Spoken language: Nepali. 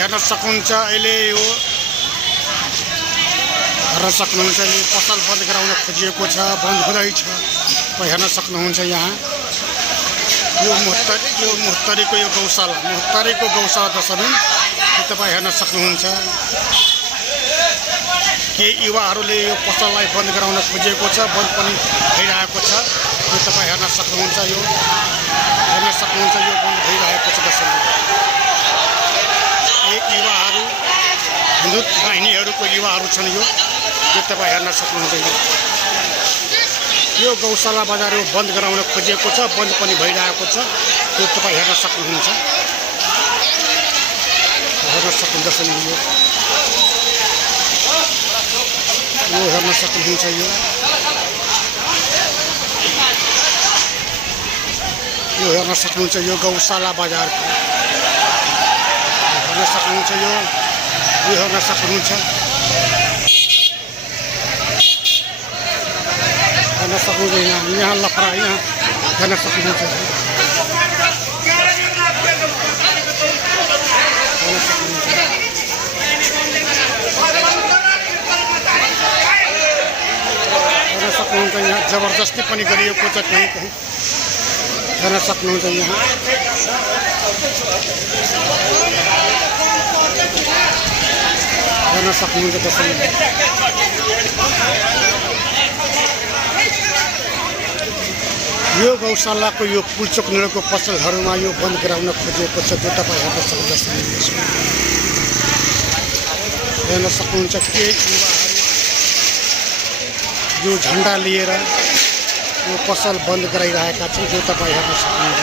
तपाईँ हेर्न सक्नुहुन्छ अहिले यो हेर्न सक्नुहुन्छ यो पसल बन्द गराउन खोजिएको छ, बन्द हुँदैछ। तपाईँ हेर्न सक्नुहुन्छ यहाँ यो मोहत्तरीको यो गौशाला दशमीन तपाईँ हेर्न सक्नुहुन्छ। के युवाहरूले यो पसललाई बन्द गराउन खोजेको छ, बन्द पनि भइरहेको छ। यो तपाईँ हेर्न सक्नुहुन्छ, यो बन्द भइरहेको छ दशमीन। युवाहरू हिन्दू बाहिनीहरूको युवाहरू छन्। यो तपाईँ हेर्न सक्नुहुन्छ। यो गौशाला बजार यो बन्द गराउन खोजिएको छ, बन्द पनि भइरहेको छ। यो तपाईँ हेर्न सक्नुहुन्छ। यो हेर्न सक्नुहुन्छ। यो हेर्न सक्नुहुन्छ। यो गौशाला बजार हेर्न सक्नुहुन्छ। यो हेर्न सक्नुहुन्छ। यहाँ लफरा यहाँ हेर्न सक्नुहुन्छ। यहाँ जबरदस्ती पनि गरिएको छ कहीँ हेर्न सक्नुहुन्छ। यहाँ हेर्न सक्नुहुन्छ। यो गौशालाको यो पुलचोक निरको पसलहरूमा यो बन्द गराउन खोजिएको छ। त्यो तपाईँ हेर्न सक्नुहुन्छ। हेर्न सक्नुहुन्छ। के युवाहरू यो झन्डा लिएर यो पसल बन्द गराइरहेका छन्, त्यो तपाईँ हेर्न सक्नुहुन्छ।